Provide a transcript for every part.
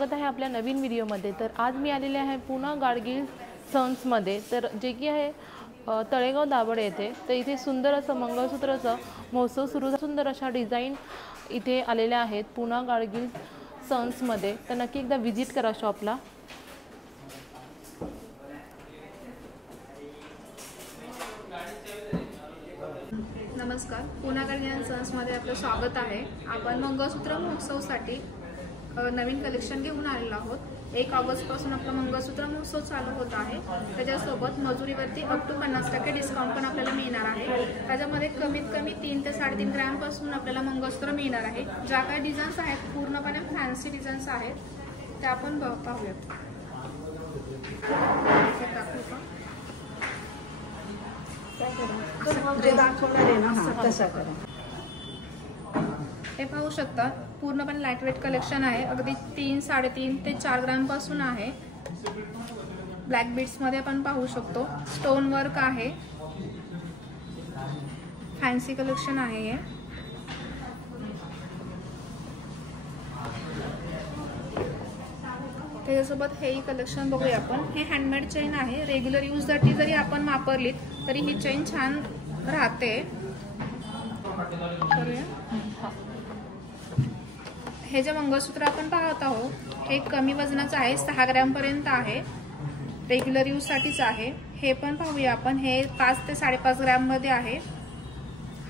स्वागत आहे आपल्या नवीन व्हिडिओमध्ये। तर आज मी आलेले आहे पुणा गाडगीळ सन्समध्ये, तर जे की आहे तळेगाव दाभड येथे। तर इथे सुंदर असं मंगळसूत्राचा महोत्सव सुरू, सुंदर अशा डिझाईन इथे आलेल्या आहेत पुणा गाडगीळ सन्समध्ये। तर नक्की एकदा विजिट करा शॉपला। नमस्कार, पुणा गाडगीळ सन्समध्ये आपलं स्वागत आहे। आपण मंगळसूत्र महोत्सवसाठी नवीन कलेक्शन घेऊन आलेलो आहोत। 1 ऑगस्ट पासून आपला मंगळसूत्र महोत्सव चालू होत आहे। त्याच्यासोबत मजुरीवरती अप टू 50% डिस्काउंट पण आपल्याला मिळणार आहे। त्याच्यामध्ये कमीत कमी 3 ते 3.5 ग्रॅम पासून आपल्याला मंगळसूत्र मिळणार आहे। ज्या काही डिझाईन्स आहेत पूर्णपणे फॅन्सी डिझाईन्स आहेत, त्या आपण पाहूयात। हे पाहू शकता, पूर्णपणे लाईट वेट कलेक्शन आहे। अगदी 3, 3.5 ते 4 ग्रॅम पासून आहे। ब्लॅक बीड्स मध्ये आपण पाहू शकतो, स्टोन वर्क आहे, फॅन्सी कलेक्शन आहे हे। त्याच्यासोबत हे कलेक्शन बघूया आपण। हे हँडमेड चेन आहे, रेग्युलर यूज साठी जरी आपण वापरली तरी ही चेन छान राहते। हे जे मंगळसूत्र आपण पाहत आहोत हे कमी वजनाचं आहे, 6 ग्रॅम पर्यंत आहे, रेग्युलर यूज साठीच आहे। हे पण पाहूया आपण। हे 5 ते 5.5 ग्रॅम मध्ये आहे।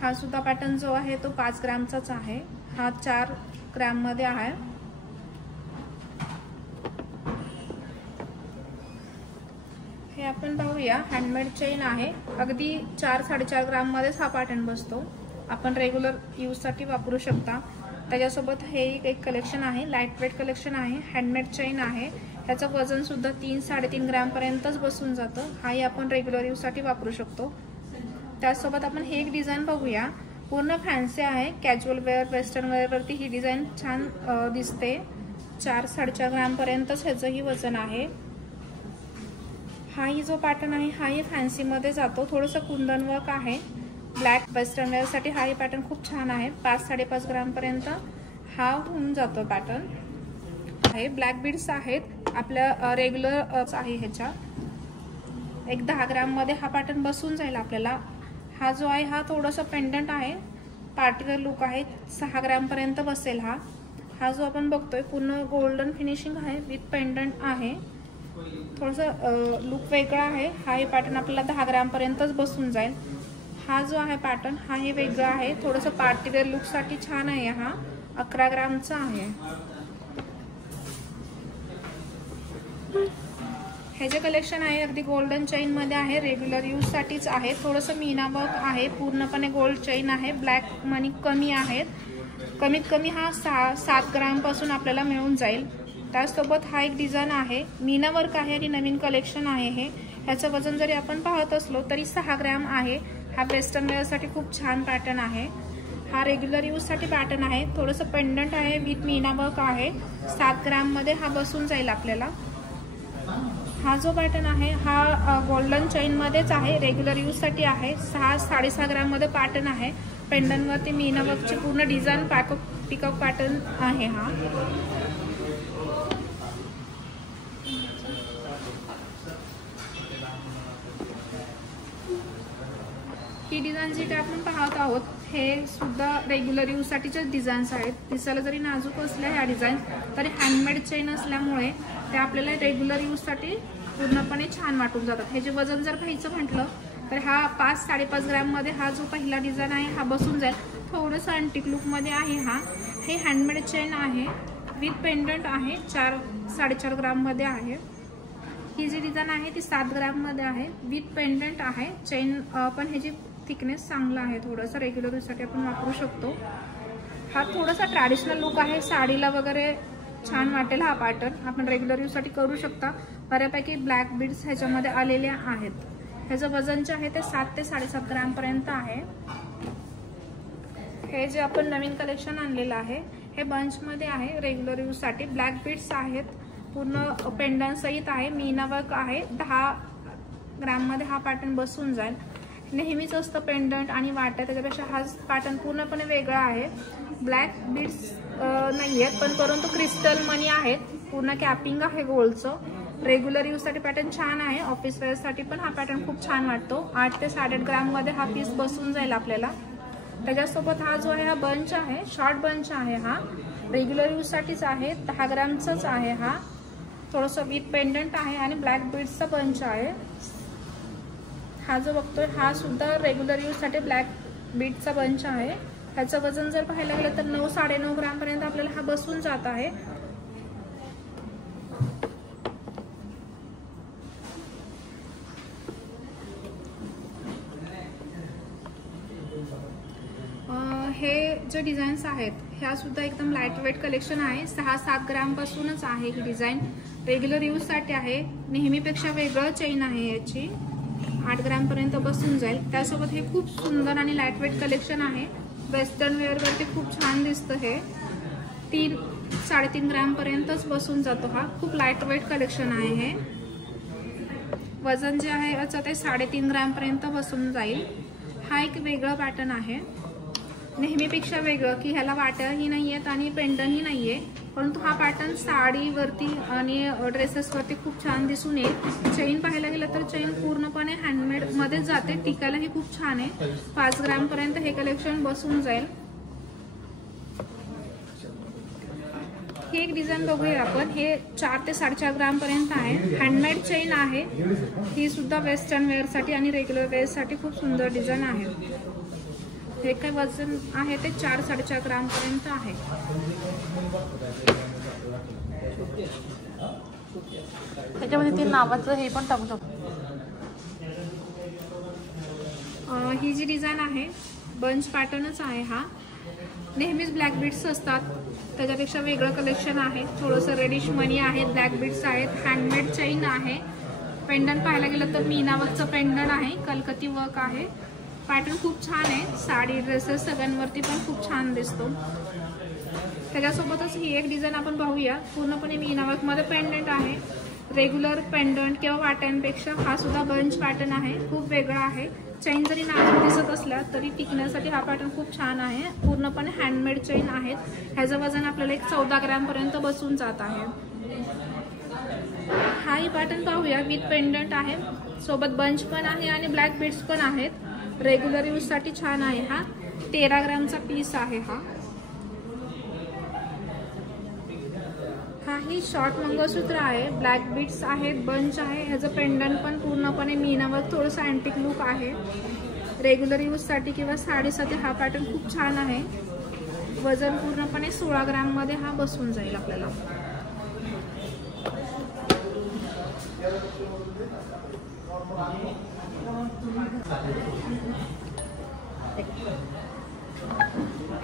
हा सुद्धा पॅटर्न जो आहे तो 5 ग्रॅमचाच आहे। हा 4 ग्रॅम मध्ये आहे। हे आपण पाहूया, हँडमेड चेन आहे, अगदी 4-4.5 ग्रॅम मध्येच हा पॅटर्न बसतो। आपण रेग्युलर यूज साठी वापरू शकता। त्याच्यासोबत हे एक कलेक्शन आहे, लाईट वेट कलेक्शन आहे, हँडमेड चेन आहे। ह्याचं वजन सुद्धा 3-3.5 ग्रॅम पर्यंतच बसून जातं। हाही आपण रेग्युलर यूज साठी वापरू शकतो। त्यासोबत आपण हे एक डिझाईन बघूया, पूर्ण फॅन्सी आहे, कॅज्युअल वेअर, वेस्टर्न वेअर वरती ही डिझाईन छान दिसते। 4-4.5 ग्रॅम पर्यंतच ह्याचंही वजन आहे। हाही जो पॅटर्न आहे हाही फॅन्सी मध्ये जातो, थोडंसं कुंदन वर्क आहे। ब्लॅक वेस्टर्न वेअर साठी हाही पॅटर्न खूप छान आहे। 5-5.5 ग्रॅम पर्यंत हा होऊन जातो पॅटर्न आहे। ब्लॅक बीड्स आहेत, आपल्या रेग्युलर आहे। ह्याच्या एक 10 ग्रॅम मध्ये हा पॅटर्न बसून जाईल आपल्याला। हा जो आहे हा थोडासा पेंडंट आहे, पार्टीवेअर लुक आहे, 6 ग्रॅम पर्यंत बसेल हा। हा जो आपण बघतोय पूर्ण गोल्डन फिनिशिंग आहे, विथ पेंडंट आहे, थोडंसं लुक वेगळा आहे। हा हे पॅटर्न आपल्याला 10 ग्रॅम पर्यंतच बसून जाईल। हा जो आहे पॅटर्न हा हे वेगळा आहे, थोडंसं पार्टीवेअर लुक साठी छान आहे। हा 11 ग्रॅमचा आहे। हे जे कलेक्शन आहे अगदी गोल्डन चेन मध्ये आहे, रेग्युलर यूज साठीच आहे। थोडंसं मीना वर्क आहे, पूर्णपणे गोल्ड चेन आहे। ब्लॅक मनी कमी आहेत, कमीत कमी हा 7 ग्रॅम पासून आपल्याला मिळून जाईल। त्यासोबत हा एक डिझाईन आहे, मीना वर्क आहे आणि नवीन कलेक्शन आहे हे। ह्याचं वजन जरी आपण पाहत असलो तरी 6 ग्रॅम आहे। हा वेस्टर्न वेअर साठी खूप छान पॅटर्न आहे। हा रेग्युलर यूज साठी पॅटर्न आहे, थोडंसं पेंडंट आहे, विथ मीना वर्क आहे। 7 ग्रॅम मध्ये हा बसून जाईल आपल्याला। हा जो पॅटर्न आहे हा गोल्डन चेन मध्येच आहे, रेग्युलर यूज साठी आहे। 6-6.5 ग्रॅम मध्ये पॅटर्न आहे। पेंडंट वरती मीना वर्कची पूर्ण डिझाईन पिकअप पॅटर्न आहे हा। ही डिझाईन जी आपण पाहत आहोत हे सुद्धा रेग्युलर यूज साठीचे डिझाईन्स आहेत। दिसायला जरी नाजूक असल्या ह्या डिझाईन तरी हँडमेड चेन असल्यामुळे ते आपल्याला रेग्युलर यूज साठी पूर्णपणे छान वाटून जातात। हे जे वजन जर घ्यायचं म्हटलं तर हा 5-5.5 ग्रॅम मध्ये हा जो पहिला डिझाईन आहे हा बसून जाईल। थोडंसं अँटिक लुक मध्ये आहे हा। हे हँडमेड चेन आहे, विथ पेंडंट आहे, 4-4.5 ग्रॅम मध्ये आहे। ही जी डिझाईन आहे ती 7 ग्रॅम मध्ये आहे, विथ पेंडंट आहे। चेन पण ह्याची थिकनेस चांगला आहे, थोडंसं रेग्युलर यूज साठी आपण वापरू शकतो। हा थोडासा ट्रॅडिशनल लुक आहे, साडीला वगैरे छान वाटेल हा पॅटर्न, आपण रेग्युलर यूज साठी करू शकता। बऱ्यापैकी ब्लॅक बीड्स ह्याच्यामध्ये आलेल्या आहेत। ह्याचं वजन जे आहे ते 7 ते 7.5 ग्रॅम पर्यंत आहे। हे जे आपण नवीन कलेक्शन आणलेलं आहे हे बंच मध्ये आहे, रेग्युलर यूज साठी। ब्लॅक बीड्स आहेत, पूर्ण पेंडंट सहित आहे, मीना वर्क आहे। 10 ग्रॅम मध्ये हा पॅटर्न बसून जाईल। नेहमीच असतं पेंडंट आणि वाट्या, त्याच्यापेक्षा हा पॅटर्न पूर्णपणे वेगळा आहे। ब्लॅक बीड्स नाहीयेत, पण परंतु क्रिस्टल मनी आहेत। पूर्ण कॅपिंग आहे गोल्डचं. रेग्युलर यूजसाठी पॅटर्न छान आहे. ऑफिस वेअरसाठी पण हा पॅटर्न खूप छान वाटतो. 8 ते 8.5 ग्राममध्ये हा पीस बसून जाईल आपल्याला. त्याच्यासोबत हा जो आहे हा बंच आहे, शॉर्ट बंच आहे. हा रेग्युलर यूजसाठीच आहे. 10 ग्रामचाच आहे. हा थोडंसं विथ पेंडंट आहे आणि ब्लॅक बीड्सचा बंच आहे. हा जो बघतोय हा सुद्धा रेग्युलर यूजसाठी ब्लॅक बीडचा बंच आहे. ह्याचं वजन जर पाहायला गेलं तर 9-9.5 ग्रामपर्यंत आपल्याला हा बसून जात आहे. हे जे डिझाईन्स आहेत ह्या सुद्धा एकदम लाईट वेट कलेक्शन आहे. 6-7 ग्रामपासूनच आहे ही डिझाईन. रेग्युलर यूजसाठी आहे. नेहमीपेक्षा वेगळं चेन आहे याची. 8 ग्रामपर्यंत बसून जाईल. त्यासोबत हे खूप सुंदर आणि लाईट वेट कलेक्शन आहे. वेस्टर्न वेअरवरती खूप छान दिसतं हे. 3-3.5 ग्रामपर्यंतच बसून जातो हा. खूप लाईट वेट कलेक्शन आहे हे. वजन जे आहे याचं ते 3.5 ग्रामपर्यंत बसून जाईल. हा एक वेगळा पॅटर्न आहे. नेहमीपेक्षा वेगळं की ह्याला वाट्याही नाही आहेत आणि पेंडंटही नाही आहे. परंतु हा पॅटर्न साडीवरती आणि ड्रेसेसवरती खूप छान दिसून येईल. चेन पाहायला गेलं तर चेन पूर्णपणे हँडमेडमध्येच जाते. टिकायलाही खूप छान आहे. 5 ग्रामपर्यंत हे कलेक्शन बसून जाईल. ही एक डिझाईन बघूया आपण. हे 4 ते 4.5 ग्रामपर्यंत आहे. हँडमेड चेन आहे. ही सुद्धा वेस्टर्न वेअरसाठी आणि रेग्युलर वेअरसाठी खूप सुंदर डिझाईन आहे. हे काय वजन आहे ते 4-4.5 ग्रामपर्यंत आहे. त्याच्यामध्ये ते नावाचं हे पण टाकू शकतो. ही जी डिझाईन आहे बंच पॅटर्नच आहे. हा नेहमीच ब्लॅक बीड्स असतात. त्याच्यापेक्षा वेगळं कलेक्शन आहे. थोडंसं रेडिश मनी आहे. ब्लॅक बीड्स आहेत. हँडमेड चेन आहे. पेंडंट पाहायला गेलं तर मीनावरचं पेंडंट आहे. कलकत्ती वर्क आहे. पॅटर्न खूप छान आहे. साडी ड्रेसेस सगळ्यांवरती पण खूप छान दिसतो. त्याच्यासोबतच ही एक डिझाईन आपण पाहूया. पूर्णपणे मीनावर्कमध्ये पेंडंट आहे. रेग्युलर पेंडंट किंवा वाट्यांपेक्षा हा सुद्धा बंच पॅटर्न आहे. खूप वेगळा आहे. चेन जरी नाजूक दिसत असल्या तरी टिकण्यासाठी हा पॅटर्न खूप छान आहे. पूर्णपणे हँडमेड चेन आहेत. ह्याचं वजन आपल्याला एक 14 ग्रामपर्यंत बसून जात आहे. हाही पॅटर्न पाहूया. विथ पेंडंट आहे. सोबत बंच पण आहे आणि ब्लॅक बीड्स पण आहेत. रेग्युलर यूजसाठी छान आहे. हा 13 ग्रामचा पीस आहे. हाही शॉर्ट मंगळसूत्र आहे. ब्लॅक बीड्स आहेत. बंच आहे. ह्याचं पेंडंट पण पूर्णपणे मीनावर थोडंसं अँटिक लुक आहे. रेग्युलर यूजसाठी किंवा साडीसाठी हा पॅटर्न खूप छान आहे. वजन पूर्णपणे 16 ग्राममध्ये हा बसून जाईल आपल्याला.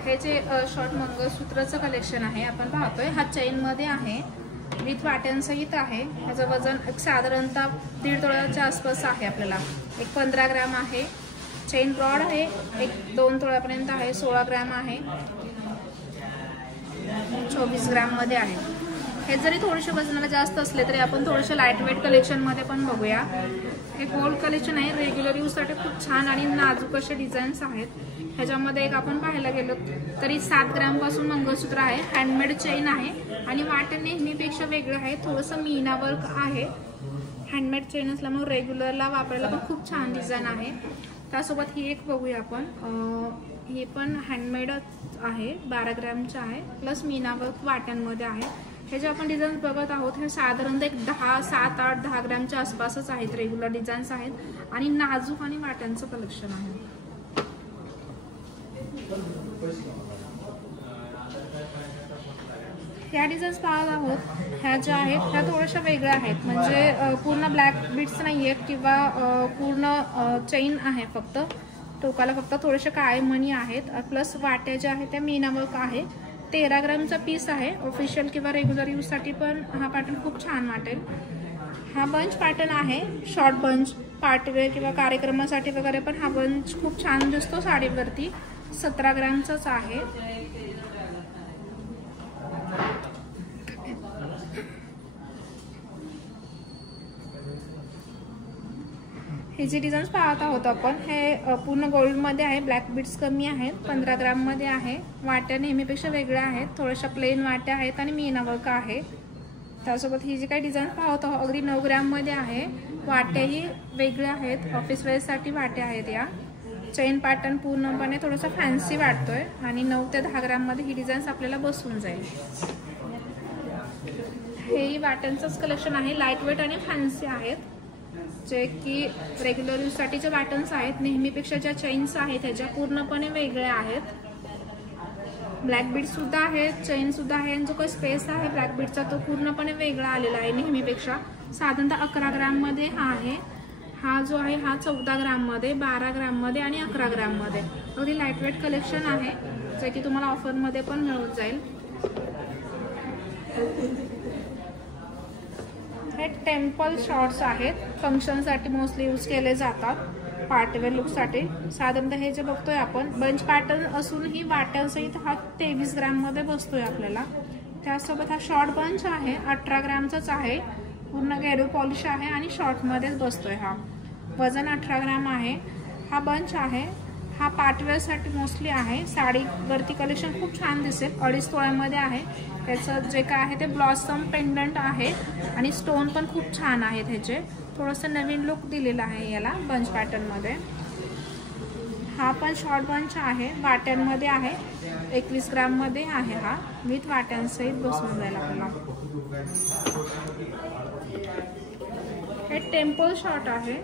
हे जे शॉर्ट मंगळसूत्राचं कलेक्शन आहे आपण पाहतोय. हा चेन मध्ये आहे. विथ वाट्यांसहित आहे. ह्याचं वजन एक साधारणतः 1.5 तोळ्याच्या आसपास आहे. आपल्याला एक 15 ग्राम आहे. चेन ब्रॉड आहे. एक 2 तोळ्यापर्यंत आहे. 16 ग्राम आहे. 24 ग्राम मध्ये आहे. हे जरी थोडेसे वजनाला जास्त असले तरी आपण थोडेसे लाईट वेट कलेक्शन मध्ये पण बघूया. हे गोल्ड कलेक्शन आहे. रेग्युलर यूजसाठी खूप छान आणि नाजूक असे डिझाईन्स आहेत. ह्याच्यामध्ये एक आपण पाहायला गेलो तरी 7 ग्रामपासून मंगळसूत्र आहे. हँडमेड चेन आहे आणि वाटण नेहमीपेक्षा वेगळं आहे. थोडंसं मीना वर्क आहे. हँडमेड चेन असल्यामुळे रेग्युलरला वापरायला पण खूप छान डिझाईन आहे. त्यासोबत ही एक बघूया आपण. हे पण हँडमेडच आहे. 12 ग्रामचं आहे. प्लस मीना वर्क वाट्यांमध्ये आहे. हे जे आपण डिझाईन बघत आहोत हे साधारणतः एक 7-8-10 ग्रामच्या आसपासच आहेत. रेग्युलर डिझाईन्स आहेत आणि नाजूक आणि वाट्यांचं कलेक्शन आहे. ह्या डिझाईन्स पाहत आहोत. ह्या ज्या आहेत ह्या थोड्याशा वेगळ्या आहेत. म्हणजे पूर्ण ब्लॅक बीड्स नाही आहेत किंवा पूर्ण चेन आहे. फक्त टोकाला फक्त थोडेसे काळे मणी आहेत. प्लस वाट्या ज्या आहेत त्या मीना वर्क आहे. 13 ग्रामचा पीस आहे. ऑफिशियल किंवा रेग्युलर यूजसाठी पण हा पॅटर्न खूप छान वाटेल. हा बंच पॅटर्न आहे. शॉर्ट बंच पार्टीवेअर किंवा कार्यक्रमासाठी वगैरे पण हा बंच खूप छान दिसतो साडीवरती. 17 ग्रामचाच आहे. हे जे डिझाईन्स पाहत आहोत आपण हे पूर्ण गोल्डमध्ये आहे. ब्लॅक बीड्स कमी आहेत. 15 ग्राममध्ये आहे. वाट्या नेहमीपेक्षा वेगळ्या आहेत. थोड्याशा प्लेन वाट्या आहेत आणि मीना वर्क आहे. त्यासोबत ही जी काही डिझाईन पाहत आहोत अगदी 9 ग्रॅममध्ये आहे. वाट्याही वेगळ्या आहेत, ऑफिस वेअरसाठी वाट्या आहेत. या चेन पॅटर्न पूर्णपणे थोडासा फॅन्सी वाटतोय आणि 9 ते 10 ग्रॅममध्ये ही डिझाईन्स आपल्याला बसून जाईल. हेही वाट्यांचंच कलेक्शन आहे, लाईट वेट आणि फॅन्सी आहेत, जे की रेग्युलर यूजसाठीचे पॅटर्न्स आहेत. नेहमीपेक्षा ज्या चेन्स आहेत त्याच्या पूर्णपणे वेगळ्या आहेत. ब्लॅक बीड सुद्धा आहे, चेन सुद्धा आहे आणि जो काही स्पेस आहे ब्लॅक बीडचा तो पूर्णपणे वेगळा आलेला आहे नेहमीपेक्षा. साधारणतः 11 ग्रॅममध्ये हा आहे. हा जो आहे हा 14 ग्रॅममध्ये, 12 ग्रॅममध्ये आणि 11 ग्रॅममध्ये अगदी लाईटवेट कलेक्शन आहे, जे की तुम्हाला ऑफरमध्ये पण मिळून जाईल. हे टेम्पल शॉर्ट्स आहेत, फंक्शनसाठी मोस्टली यूज केले जातात, पार्टीवेअर लुकसाठी. साधारणतः हे जे बघतोय आपण बंच पॅटर्न असूनही वाट्यासहित हा 23 ग्रॅममध्ये बसतोय आपल्याला. त्यासोबत हा शॉर्ट बंच आहे, 18 ग्रॅमचाच आहे, पूर्ण गॅरो पॉलिश आहे आणि शॉर्टमध्येच बसतोय. हा वजन 18 ग्रॅम आहे. हा बंच आहे, हा पार्टीवेअरसाठी मोस्टली आहे. साडीवरती कलेक्शन खूप छान दिसेल. 2.5 तोळ्यामध्ये आहे. त्याचं जे काय आहे ते ब्लॉसम पेंडंट आहे आणि स्टोन पण खूप छान आहेत ह्याचे. थोडंसं नवीन लुक दिलेला आहे याला बंच पॅटर्नमध्ये. हा पण शॉर्ट बंच आहे, वाट्यांमध्ये आहे, 21 ग्रॅममध्ये आहे. हा विथ वाट्यांसहित बसून जाईल आपल्याला. हे टेम्पल शॉर्ट आहे,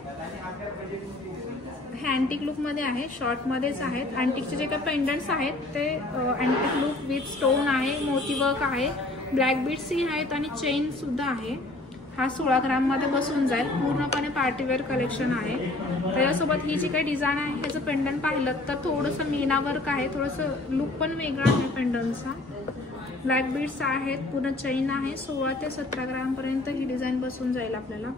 हे अँटिक लुकमध्ये आहे, शॉर्टमध्येच आहेत. अँटिकचे जे काही पेंडंट्स आहेत ते अँटिक लुक विथ स्टोन आहे, मोती वर्क आहे, ब्लॅक बीड्सही आहेत आणि चेन सुद्धा आहे. हा 16 ग्रॅममध्ये बसून जाईल. पूर्णपणे पार्टीवेअर कलेक्शन आहे. त्याच्यासोबत ही जी काही डिझाईन आहे ह्याचं पेंडंट पाहिलं तर थोडंसं मीना वर्क आहे, थोडंसं लुक पण वेगळा आहे पेंडंटचा. ब्लॅक बीड्स आहेत, पूर्ण चेन आहे. 16 ते 17 ग्रॅमपर्यंत ही डिझाईन बसून जाईल आपल्याला.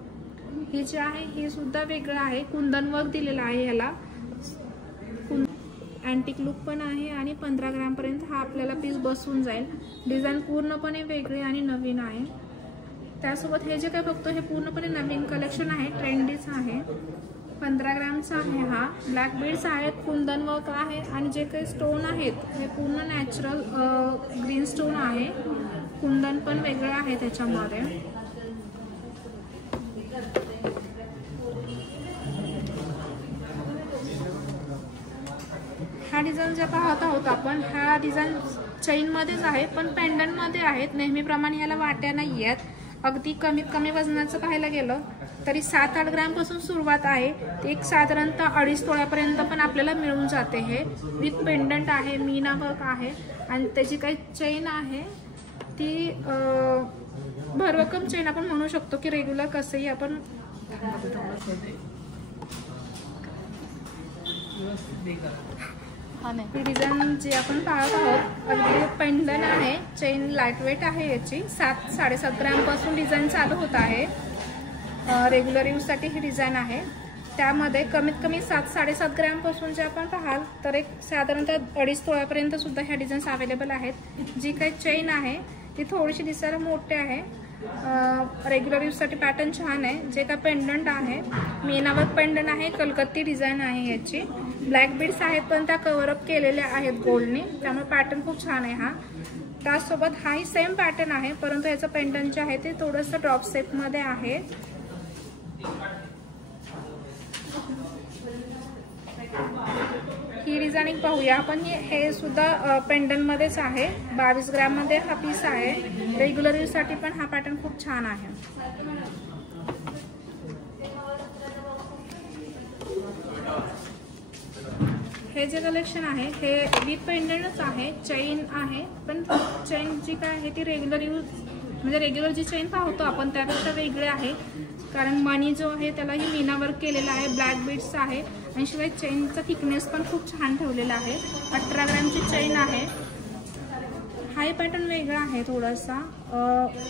हे जे आहे हे सुद्धा वेगळं आहे, कुंदन वर्क दिलेला आहे ह्याला. अँटिक लुक पण आहे आणि 15 ग्रॅमपर्यंत हा आपल्याला पीस बसून जाईल. डिझाईन पूर्णपणे वेगळी आणि नवीन आहे. त्यासोबत हे जे काय बघतो हे पूर्णपणे नवीन कलेक्शन आहे, ट्रेंडीच आहे. 15 ग्रॅमचा आहे हा. ब्लॅक बीड्स आहेत, कुंदन वर्क आहे आणि जे काही स्टोन आहेत हे पूर्ण नॅचरल ग्रीन स्टोन आहे. कुंदन पण वेगळं आहे त्याच्यामध्ये. हा डिझाईन जे पाहत आहोत आपण, हा डिझाईन चेनमध्येच आहे पण पेंडंटमध्ये आहेत. नेहमीप्रमाणे याला वाट्या नाही आहेत. अगदी कमीत कमी वजनाचं पाहायला गेलं तरी 7-8 ग्रॅमपासून सुरुवात आहे. एक साधारणतः 2.5 तोळ्यापर्यंत पण आपल्याला मिळून जाते. हे विथ पेंडंट आहे, मीना वर्क आहे आणि त्याची काही चेन आहे ती भरभक्कम चेन आपण म्हणू शकतो की रेग्युलर कसंही आपण. ही डिझाईन जी आपण पाहत आहोत अगदी पेंडंट आहे, चेन लाईटवेट आहे याची. 7-7.5 ग्रॅमपासून डिझाईन चालू होत आहे. रेग्युलर यूजसाठी ही डिझाईन आहे. त्यामध्ये कमीत कमी 7-7.5 ग्रॅमपासून जे आपण पाहाल तर एक साधारणतः 2.5 तोळ्यापर्यंत सुद्धा ह्या डिझाईन्स अवेलेबल आहेत. जी काही चेन आहे ती थोडीशी दिसायला मोठी आहे. रेग्युलर यूजसाठी पॅटर्न छान आहे. जे का पेंडंट आहे मीनावर्क पेंडंट आहे, कलकत्ती डिझाईन आहे याची. ब्लॅक बीड्स आहेत पण त्या कव्हरअप केलेल्या आहेत गोल्डने, त्यामुळे पॅटर्न खूप छान आहे हा. त्यासोबत हाही सेम पॅटर्न आहे परंतु याचं पेंडंट जे आहे ते थोडंसं ड्रॉप शेपमध्ये आहे. ही डिझाईन पाहूया आपण. हे सुद्धा पेंडंटमध्येच आहे. 22 ग्रॅममध्ये हा पीस आहे. रेग्युलर यूजसाठी पण हा पॅटर्न खूप छान आहे. हे जे कलेक्शन आहे हे विथ पेंडंटच आहे, चेन आहे पण चेन जी काय आहे ती रेग्युलर यूज म्हणजे रेग्युलर जी चेन पाहतो आपण त्यापेक्षा वेगळे आहे. कारण मनी जो आहे त्यालाही मीना वर्क केलेला आहे, ब्लॅक बीड्स आहे आणि शिवाय चेनचा थिकनेस पण खूप छान ठेवलेला आहे. 18 ग्रॅमची चेन आहे. हाय पॅटर्न वेगळा आहे थोडासा.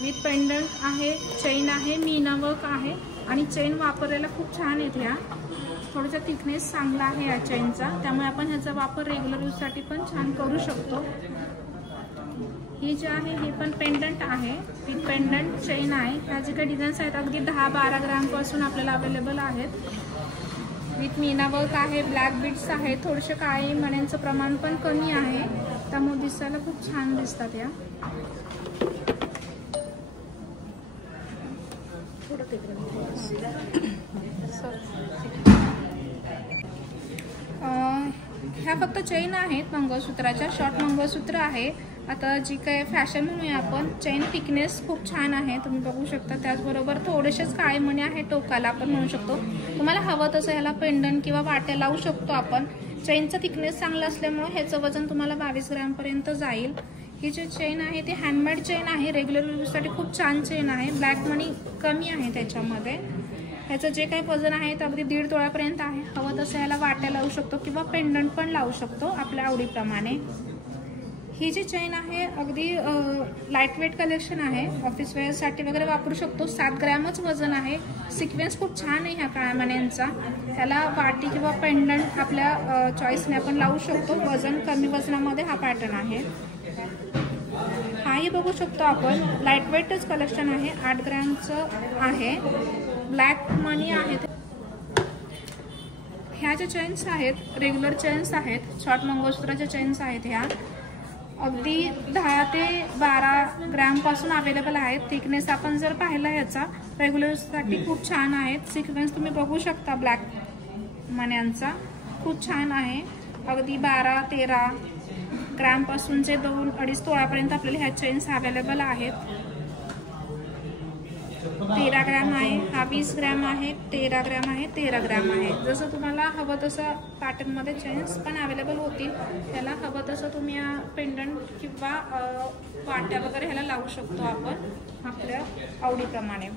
विथ पेंडंट आहे, चेन आहे, मीना वर्क आहे आणि चेन वापरायला खूप छान येते. ह्या थोडासा थिकनेस चांगला आहे या चेनचा, त्यामुळे आपण ह्याचा वापर रेग्युलर यूजसाठी पण छान करू शकतो. ही जी आहे ही पण पेंडंट आहे, विथ पेंडंट चेन आहे. ह्या जे काही डिझाईन्स आहेत अगदी 10-12 ग्रॅमपासून आपल्याला अवेलेबल आहेत. विथ मीना वर्क आहे, ब्लॅक बीड्स आहे, थोडेसे काळी मण्यांचं प्रमाण पण कमी आहे त्यामुळे दिसायला खूप छान दिसतात. या ह्या फक्त चेन आहेत मंगळसूत्राच्या, शॉर्ट मंगळसूत्र आहे. आता जी काय फॅशन म्हणूया आपण, चेन थिकनेस खूप छान आहे, तुम्ही बघू शकता. त्याचबरोबर थोडेसेच काळे मणी आहे टोकाला, आपण म्हणू शकतो. तुम्हाला हवं तसं ह्याला पेंडंट किंवा वाट्या लावू शकतो आपण. चेनचं थिकनेस चांगलं असल्यामुळे ह्याचं वजन तुम्हाला 22 ग्रॅमपर्यंत जाईल. ही जी चेन आहे ती हँडमेड चेन आहे, रेग्युलर यूजसाठी खूप छान चेन आहे. ब्लॅक मनी कमी आहे त्याच्यामध्ये. ह्याचं जे काही वजन आहे ते अगदी 1.5 तोळ्यापर्यंत आहे. हवं तसं ह्याला वाट्या लावू शकतो किंवा पेंडंट पण लावू शकतो आपल्या आवडीप्रमाणे. ही जी चेन आहे अगदी लाईट वेट कलेक्शन आहे, ऑफिस वेअरसाठी वगैरे वापरू शकतो. 7 ग्रॅमच वजन आहे. सिक्वेन्स खूप छान आहे ह्या काळ्या मण्यांचा. ह्याला वाटी किंवा पेंडंट आपल्या चॉईसने आपण लावू शकतो. वजन कमी वजनामध्ये हा पॅटर्न आहे. हाही बघू शकतो आपण, लाईट वेटच कलेक्शन आहे. 8 ग्रॅमचं आहे. ब्लॅक मनी आहे. ह्या ज्या चेन्स आहेत रेग्युलर चेन्स आहेत, शॉर्ट मंगळसूत्राच्या चेन्स आहेत. ह्या अगदी 10 ते 12 ग्रॅमपासून अवेलेबल आहेत. थिकनेस आपण जर पाहिला ह्याचा रेग्युलरसाठी खूप छान आहेत. सिक्वेन्स तुम्ही बघू शकता ब्लॅक मण्यांचा खूप छान आहे. अगदी 12-13 ग्रॅमपासूनचे 2-2.5 तोळ्यापर्यंत आपल्याला ह्या चेन्स अवेलेबल आहेत. 13 ग्रॅम आहे, हा 20 ग्रॅम आहे, 13 ग्रॅम आहे, 13 ग्रॅम आहे. जसं तुम्हाला हवं तसं पॅटर्नमध्ये चेन्स पण अवेलेबल होतील. त्याला हवं तसं तुम्ही पेंडंट किंवा वाट्या वगैरे ह्याला लावू शकतो आपण आपल्या आवडीप्रमाणे.